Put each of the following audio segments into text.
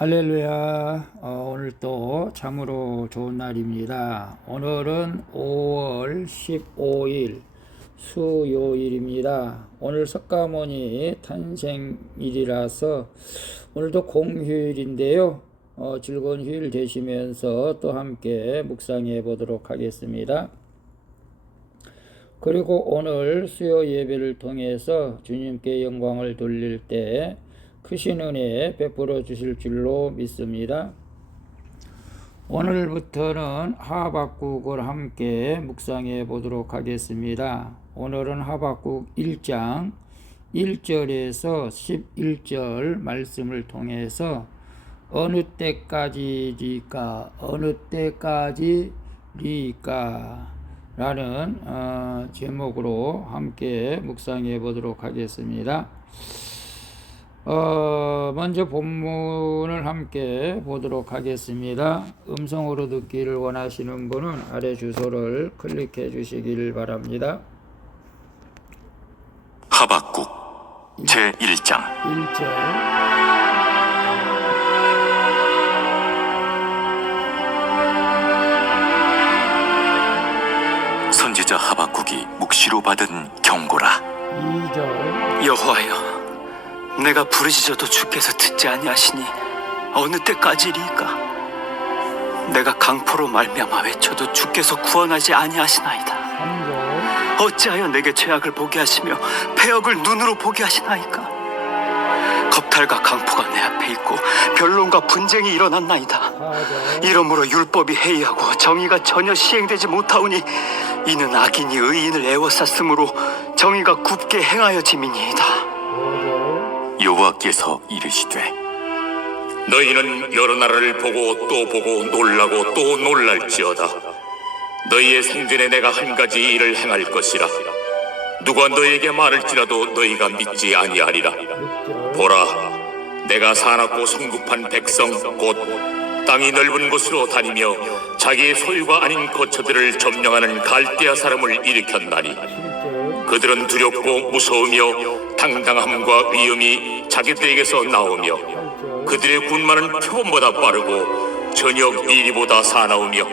할렐루야. 오늘 또 참으로 좋은 날입니다. 오늘은 5월 15일 수요일입니다. 오늘 석가모니 탄생일이라서 오늘도 공휴일인데요. 즐거운 휴일 되시면서 또 함께 묵상해 보도록 하겠습니다. 그리고 오늘 수요 예배를 통해서 주님께 영광을 돌릴 때 크신 은혜 베풀어 주실 줄로 믿습니다. 오늘부터는 하박국을 함께 묵상해 보도록 하겠습니다. 오늘은 하박국 1장 1절에서 11절 말씀을 통해서 어느 때까지리까 라는 제목으로 함께 묵상해 보도록 하겠습니다. 먼저 본문을 함께 보도록 하겠습니다. 음성으로 듣기를 원하시는 분은 아래 주소를 클릭해 주시길 바랍니다. 하박국 제1장 1절 선지자 하박국이 묵시로 받은 경고라. 2절 여호와여, 내가 부르짖어도 주께서 듣지 아니하시니 어느 때까지리까? 내가 강포로 말미암아 외쳐도 주께서 구원하지 아니하시나이다. 3절 어찌하여 내게 죄악을 보게 하시며 패역을 눈으로 보게 하시나이까? 겁탈과 강포가 내 앞에 있고 변론과 분쟁이 일어났나이다. 4절 이러므로 율법이 해이하고 정의가 전혀 시행되지 못하오니 이는 악인이 의인을 애워쌌으므로 정의가 굽게 행하여짐이니이다. 5절 여호와께서 이르시되 너희는 여러 나라를 보고 또 보고 놀라고 또 놀랄지어다. 너희의 생전에 내가 한 가지 일을 행할 것이라. 누가 너희에게 말할지라도 너희가 믿지 아니하리라. 6절 보라, 내가 사납고 성급한 백성 곧 땅이 넓은 곳으로 다니며 자기의 소유가 아닌 거처들을 점령하는 갈대아 사람을 일으켰나니 7절 그들은 두렵고 무서우며 당당함과 위엄이 자기들에게서 나오며 8절 그들의 군마는 표범보다 빠르고 저녁 이리보다 사나우며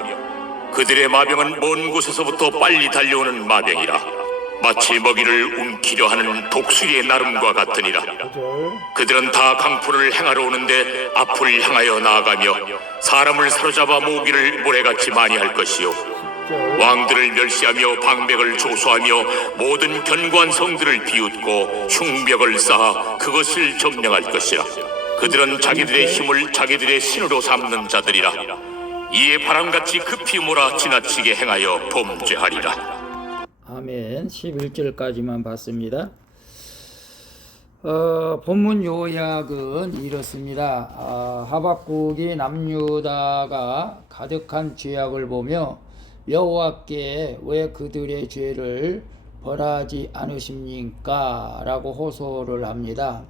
그들의 마병은 먼 곳에서부터 빨리 달려오는 마병이라. 마치 먹이를 움키려 하는 독수리의 나름과 같으니라. 9절 그들은 다 강포를 행하러 오는데 앞을 향하여 나아가며 사람을 사로잡아 모으기를 모래같이 많이 할 것이요 10절 왕들을 멸시하며 방백을 조소하며 모든 견고한 성들을 비웃고 흉벽을 쌓아 그것을 점령할 것이라. 그들은 자기들의 힘을 자기들의 신으로 삼는 자들이라. 이에 바람같이 급히 몰아 지나치게 행하여 범죄하리라. 아멘. 11절까지만 봤습니다. 본문 요약은 이렇습니다. 하박국이 남유다가 가득한 죄악을 보며 여호와께 왜 그들의 죄를 벌하지 않으십니까? 라고 호소를 합니다.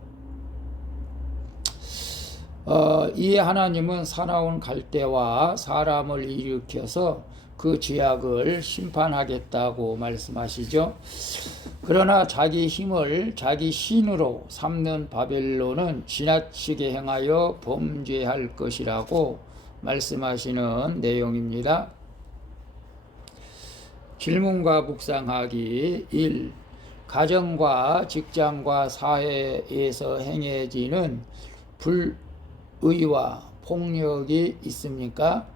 이에 하나님은 사나운 갈대와 사람을 일으켜서 그 죄악을 심판하겠다고 말씀하시죠. 그러나 자기 힘을 자기 신으로 삼는 바벨론은 지나치게 행하여 범죄할 것이라고 말씀하시는 내용입니다. 질문과 묵상하기 1. 가정과 직장과 사회에서 행해지는 불의와 폭력이 있습니까?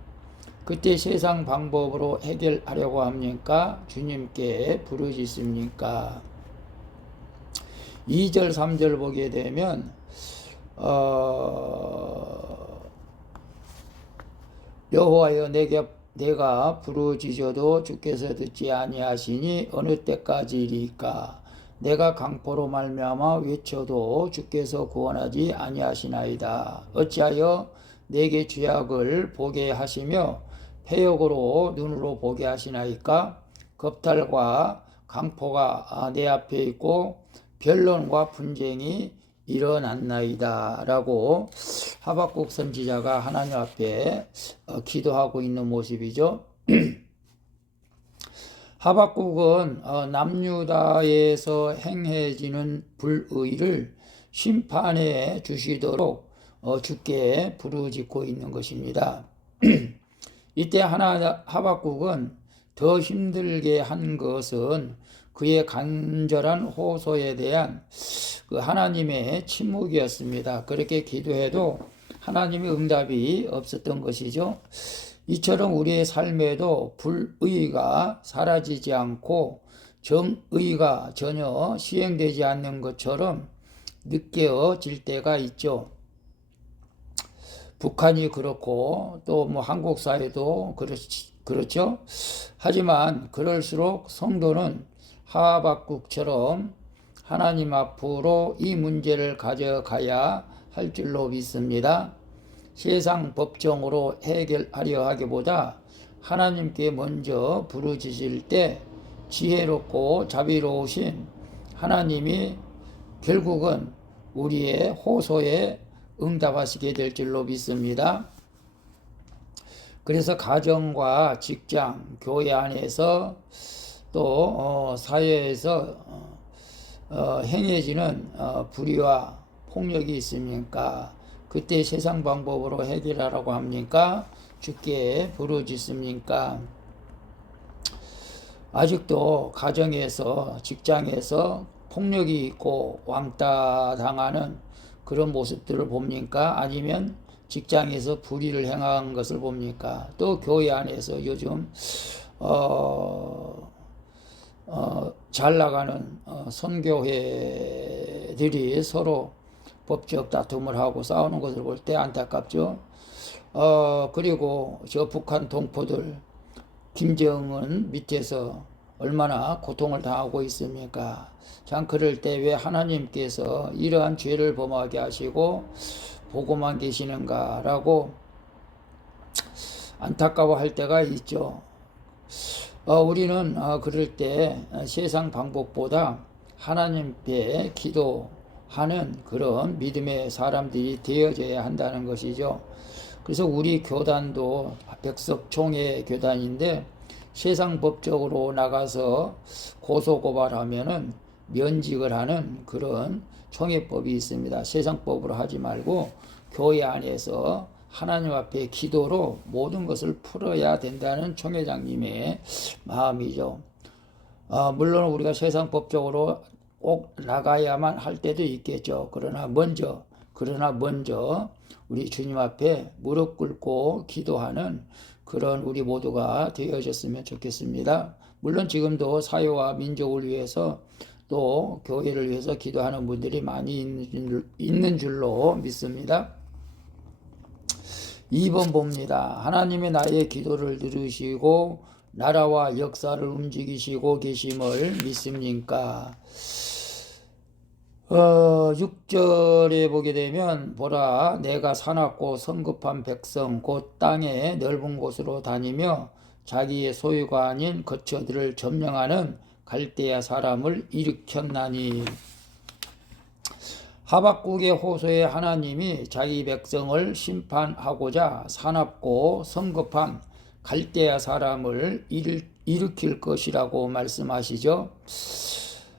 그때 세상 방법으로 해결하려고 합니까? 주님께 부르짖습니까? 2절 3절 보게 되면 여호와여 내가 부르짖어도 주께서 듣지 아니하시니 어느 때까지리까? 내가 강포로 말미암아 외쳐도 주께서 구원하지 아니하시나이다. 어찌하여 내게 죄악을 보게 하시며 패역으로 눈으로 보게 하시나이까? 겁탈과 강포가 내 앞에 있고 변론과 분쟁이 일어났나이다 라고 하박국 선지자가 하나님 앞에 기도하고 있는 모습이죠. 하박국은 남유다에서 행해지는 불의를 심판해 주시도록 주께 부르짖고 있는 것입니다. 이때 하박국은 더 힘들게 한 것은 그의 간절한 호소에 대한 그 하나님의 침묵이었습니다. 그렇게 기도해도 하나님의 응답이 없었던 것이죠. 이처럼 우리의 삶에도 불의가 사라지지 않고 정의가 전혀 시행되지 않는 것처럼 느껴질 때가 있죠. 북한이 그렇고 또 뭐 한국 사회도 그렇죠. 하지만 그럴수록 성도는 하박국처럼 하나님 앞으로 이 문제를 가져가야 할 줄로 믿습니다. 세상 법정으로 해결하려 하기보다 하나님께 먼저 부르짖을 때 지혜롭고 자비로우신 하나님이 결국은 우리의 호소에 응답하시게 될 줄로 믿습니다. 그래서 가정과 직장, 교회 안에서 또 사회에서 행해지는 불의와 폭력이 있습니까? 그때 세상 방법으로 해결하라고 합니까? 주께 부르짖습니까? 아직도 가정에서 직장에서 폭력이 있고 왕따 당하는 그런 모습들을 봅니까? 아니면 직장에서 불의를 행한 것을 봅니까? 또 교회 안에서 요즘 잘 나가는 선교회들이 서로 법적 다툼을 하고 싸우는 것을 볼 때 안타깝죠. 그리고 저 북한 동포들 김정은 밑에서 얼마나 고통을 당하고 있습니까? 참 그럴 때 왜 하나님께서 이러한 죄를 범하게 하시고 보고만 계시는가라고 안타까워할 때가 있죠. 우리는 그럴 때 세상 방법보다 하나님께 기도하는 그런 믿음의 사람들이 되어져야 한다는 것이죠. 그래서 우리 교단도 백석총회 교단인데 세상 법적으로 나가서 고소고발하면은 면직을 하는 그런 총회법이 있습니다. 세상법으로 하지 말고 교회 안에서 하나님 앞에 기도로 모든 것을 풀어야 된다는 총회장님의 마음이죠. 물론 우리가 세상 법적으로 꼭 나가야만 할 때도 있겠죠. 그러나 먼저 우리 주님 앞에 무릎 꿇고 기도하는 그런 우리 모두가 되어졌으면 좋겠습니다. 물론 지금도 사회와 민족을 위해서 또 교회를 위해서 기도하는 분들이 많이 있는 줄로 믿습니다. 2번 봅니다. 하나님이 나의 기도를 들으시고 나라와 역사를 움직이시고 계심을 믿습니까? 6절에 보게 되면 보라 내가 사납고 성급한 백성 곧 땅의 넓은 곳으로 다니며 자기의 소유가 아닌 거처들을 점령하는 갈대아 사람을 일으켰나니. 하박국의 호소에 하나님이 자기 백성을 심판하고자 사납고 성급한 갈대아 사람을 일으킬 것이라고 말씀하시죠.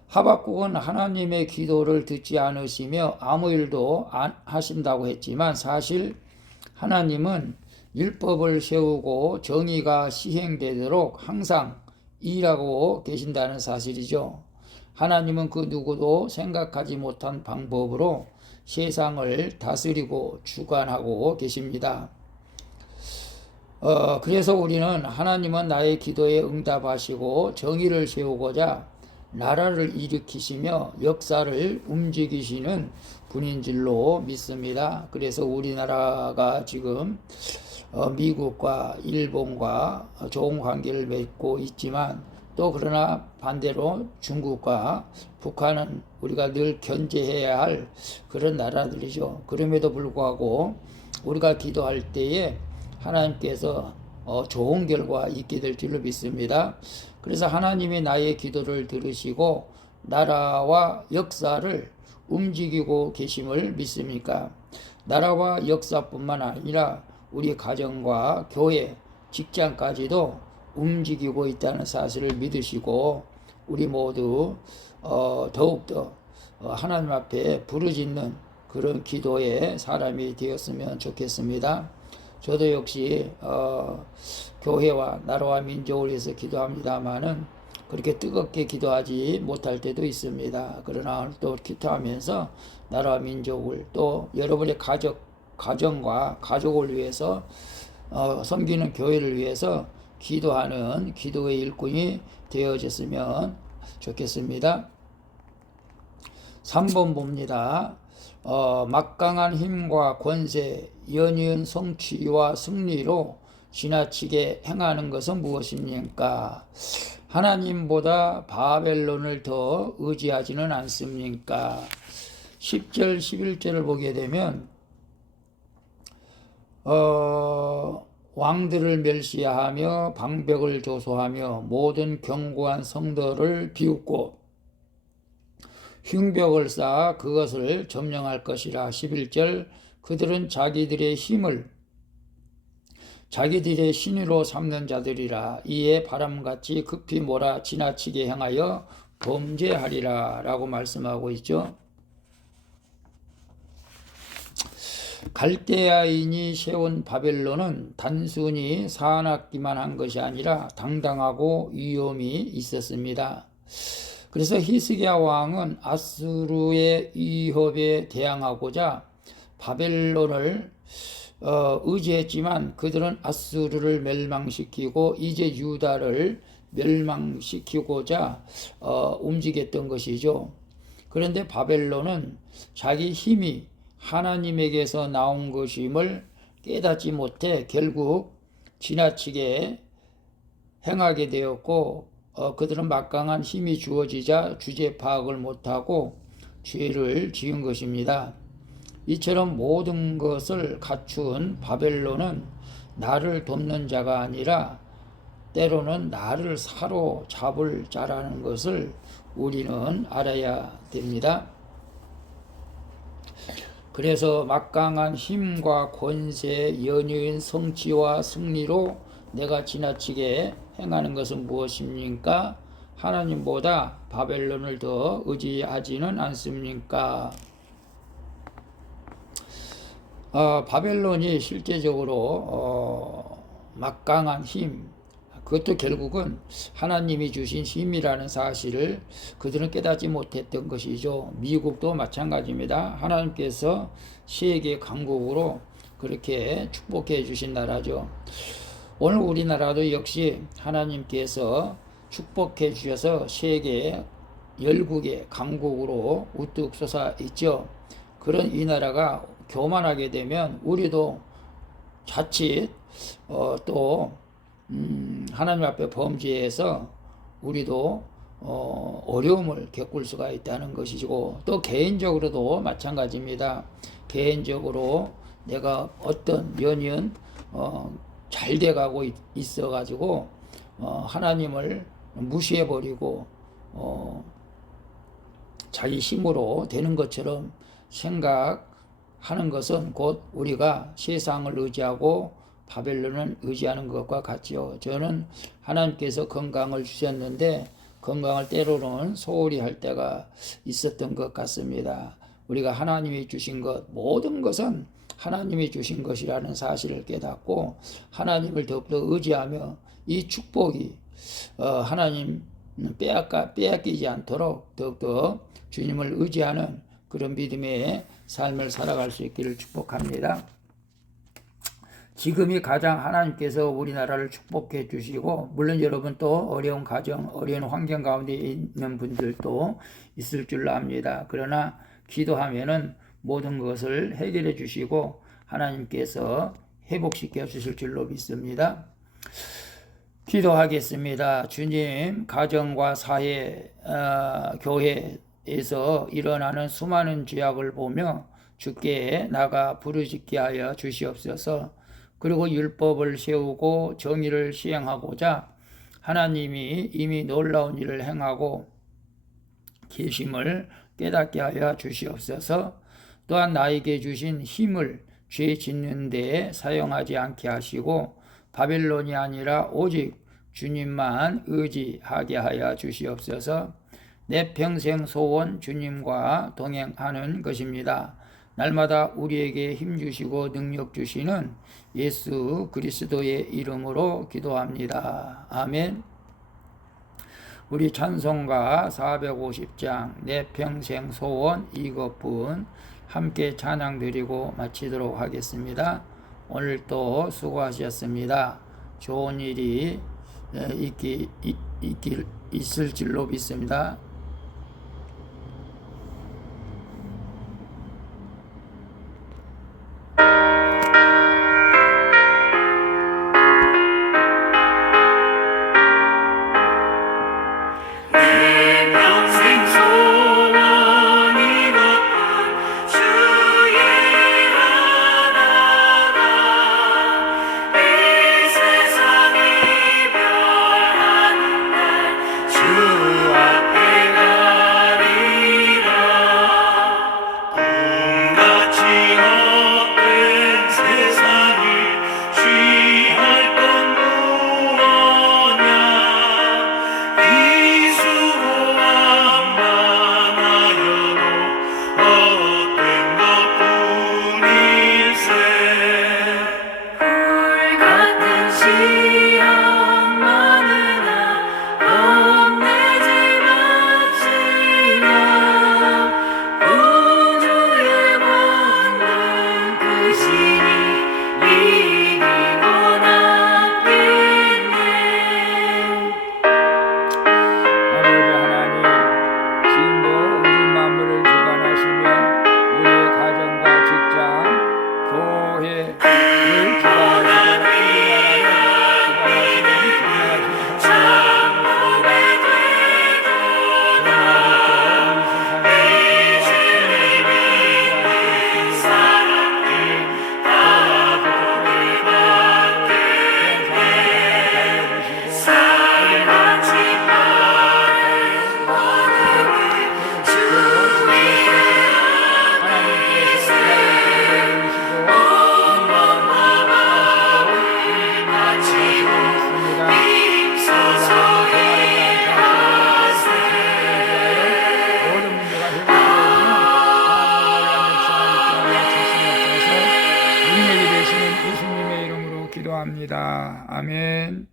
하박국은 하나님의 기도를 듣지 않으시며 아무 일도 안 하신다고 했지만 사실 하나님은 율법을 세우고 정의가 시행되도록 항상 일하고 계신다는 사실이죠. 하나님은 그 누구도 생각하지 못한 방법으로 세상을 다스리고 주관하고 계십니다. 그래서 우리는 하나님은 나의 기도에 응답하시고 정의를 세우고자 나라를 일으키시며 역사를 움직이시는 분인 줄로 믿습니다. 그래서 우리나라가 지금 미국과 일본과 좋은 관계를 맺고 있지만 또 그러나 반대로 중국과 북한은 우리가 늘 견제해야 할 그런 나라들이죠. 그럼에도 불구하고 우리가 기도할 때에 하나님께서 좋은 결과 있게 될 줄로 믿습니다. 그래서 하나님이 나의 기도를 들으시고 나라와 역사를 움직이고 계심을 믿습니까? 나라와 역사뿐만 아니라 우리 가정과 교회, 직장까지도 움직이고 있다는 사실을 믿으시고 우리 모두 더욱더 하나님 앞에 부르짖는 그런 기도의 사람이 되었으면 좋겠습니다. 저도 역시 교회와 나라와 민족을 위해서 기도합니다마는 그렇게 뜨겁게 기도하지 못할 때도 있습니다. 그러나 또 기도하면서 나라와 민족을 또 여러분의 가정과 가족을 위해서 섬기는 교회를 위해서 기도하는 기도의 일꾼이 되어졌으면 좋겠습니다. 3번 봅니다. 막강한 힘과 권세, 연이은 성취와 승리로 지나치게 행하는 것은 무엇입니까? 하나님보다 바벨론을 더 의지하지는 않습니까? 10절, 11절을 보게 되면 왕들을 멸시하며 방백을 조소하며 모든 견고한 성들을 비웃고 흉벽을 쌓아 그것을 점령할 것이라. 11절 그들은 자기들의 힘을 자기들의 신으로 삼는 자들이라. 이에 바람같이 급히 몰아 지나치게 행하여 범죄하리라 라고 말씀하고 있죠. 갈대아인이 세운 바벨론은 단순히 사납기만 한 것이 아니라 당당하고 위엄이 있었습니다. 그래서 히스기야 왕은 아수르의 위협에 대항하고자 바벨론을 의지했지만 그들은 아수르를 멸망시키고 이제 유다를 멸망시키고자 움직였던 것이죠. 그런데 바벨론은 자기 힘이 하나님에게서 나온 것임을 깨닫지 못해 결국 지나치게 행하게 되었고 그들은 막강한 힘이 주어지자 주제 파악을 못하고 죄를 지은 것입니다. 이처럼 모든 것을 갖춘 바벨론은 나를 돕는 자가 아니라 때로는 나를 사로잡을 자라는 것을 우리는 알아야 됩니다. 그래서 막강한 힘과 권세, 연유인 성취와 승리로 내가 지나치게 행하는 것은 무엇입니까? 하나님보다 바벨론을 더 의지하지는 않습니까? 바벨론이 실제적으로 막강한 힘, 그것도 결국은 하나님이 주신 힘이라는 사실을 그들은 깨닫지 못했던 것이죠. 미국도 마찬가지입니다. 하나님께서 세계 강국으로 그렇게 축복해 주신 나라죠. 오늘 우리나라도 역시 하나님께서 축복해 주셔서 세계 열국의 강국으로 우뚝 솟아 있죠. 그런 이 나라가 교만하게 되면 우리도 자칫 또 하나님 앞에 범죄해서 우리도 어려움을 겪을 수가 있다는 것이고 또 개인적으로도 마찬가지입니다. 개인적으로 내가 어떤 연연 잘 돼가고 있어가지고 하나님을 무시해버리고 자기 힘으로 되는 것처럼 생각하는 것은 곧 우리가 세상을 의지하고 바벨론을 의지하는 것과 같지요. 저는 하나님께서 건강을 주셨는데 건강을 때로는 소홀히 할 때가 있었던 것 같습니다. 우리가 하나님이 주신 것 모든 것은 하나님이 주신 것이라는 사실을 깨닫고 하나님을 더욱더 의지하며 이 축복이 하나님 빼앗기지 않도록 더욱더 주님을 의지하는 그런 믿음의 삶을 살아갈 수 있기를 축복합니다. 지금이 가장 하나님께서 우리나라를 축복해 주시고 물론 여러분 또 어려운 가정, 어려운 환경 가운데 있는 분들도 있을 줄로 압니다. 그러나 기도하면은 모든 것을 해결해 주시고 하나님께서 회복시켜 주실 줄로 믿습니다. 기도하겠습니다. 주님, 가정과 사회, 교회에서 일어나는 수많은 죄악을 보며 주께 나가 부르짖게 하여 주시옵소서. 그리고 율법을 세우고 정의를 시행하고자 하나님이 이미 놀라운 일을 행하고 계심을 깨닫게 하여 주시옵소서. 또한 나에게 주신 힘을 죄 짓는 데에 사용하지 않게 하시고 바벨론이 아니라 오직 주님만 의지하게 하여 주시옵소서. 내 평생 소원 주님과 동행하는 것입니다. 날마다 우리에게 힘 주시고 능력 주시는 예수 그리스도의 이름으로 기도합니다. 아멘. 우리 찬송가 450장 내 평생 소원 이것뿐 함께 찬양 드리고 마치도록 하겠습니다. 오늘 또 수고하셨습니다. 좋은 일이 있을 줄로 믿습니다. 평생 소원 이것뿐 주의 하나가 이 세상 이별하는 날 주 앞에 가리라. 꿈같이 헛된 세상을 취할 건 무엇냐. 이 수고만 많아여도 헛된 것뿐일세. 불같은 시험 많으나 겁내지 마시라. 우주의 만물 그 신이 이기고 남겠네. 아버지 하나님, 지금도 우주 만물을 주관하시며 우리의 가정과 직장, 교회를 주관하시고 기도합니다. 아멘.